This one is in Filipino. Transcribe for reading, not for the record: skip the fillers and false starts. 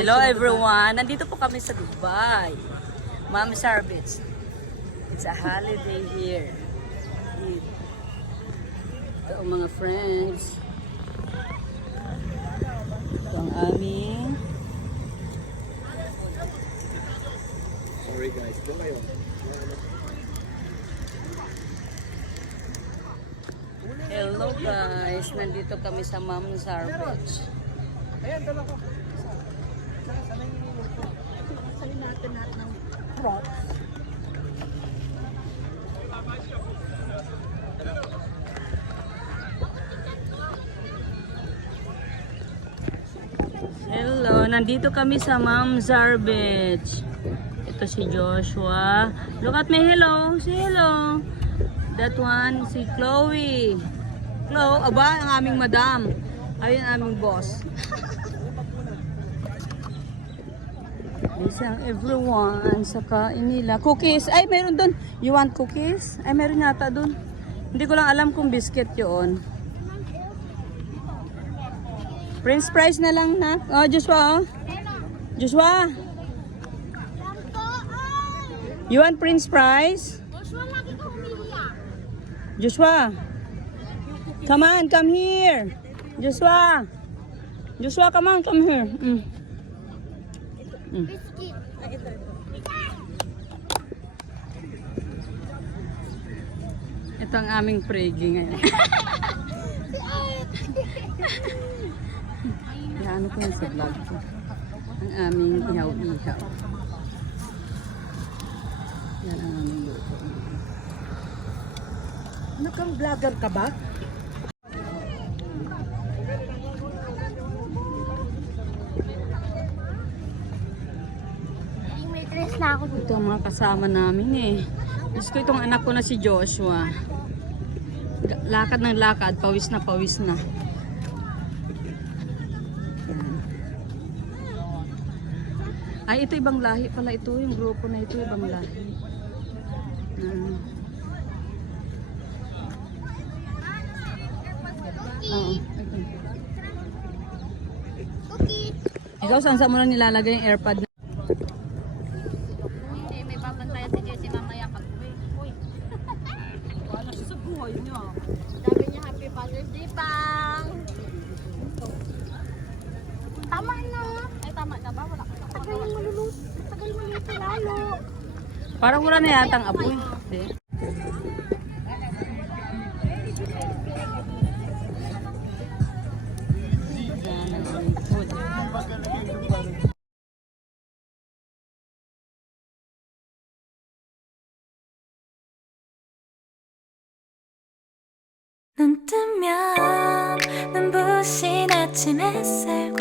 Hello everyone! Nandito po kami sa Dubai. Ma'am Service. It's a holiday here. Ito ang mga friends. Ito ang aming... Sorry guys, doon kayo. Hello guys! Nandito kami sa Ma'am Service. Ayan, dala ko. Sana yung niluluto. Sasalin natin ng props. Hello! Nandito kami sa Ma'am Service. Ito si Joshua. Look at me, hello! Say hello! That one, si Chloe. Chloe, aba, ang aming madam. Ayun ang aming boss. Isang everyone sa kain nila. Cookies. Ay, meron doon. You want cookies? Ay, meron yata doon. Hindi ko lang alam kung biscuit yun. French fries na lang na. Oh, Joshua. Oh. Joshua. You want French fries? Joshua. Come on, come here. Joshua. Joshua, come on, come here. Ito ang aming pregi ngayon. Ano ko yan sa vlog ko. Ang aming ihaw-ihaw. Yan ang aming luto. Ano kang vlogger ka ba? Ito ang mga kasama namin eh. Gusto ko itong anak ko na si Joshua. Lakad ng lakad, pawis na pawis na. Ay, ito ibang lahi pala ito. Yung grupo na ito, ibang lahi. Oo. Ikaw, saan mo lang nilalagay yung airpod na? May papantayan si Jessie mamaya pag uwi. Uy. Wala siya sa buhay niya. Sabi niya Happy Father's Day, Pang. Tama na. Ay, tama na ba? Wala ka. Tagal yung malulus. Tagal maluluto lalo. Parang wala na yatang apoy. Hindi. 눈 뜨면 눈부신 아침 햇살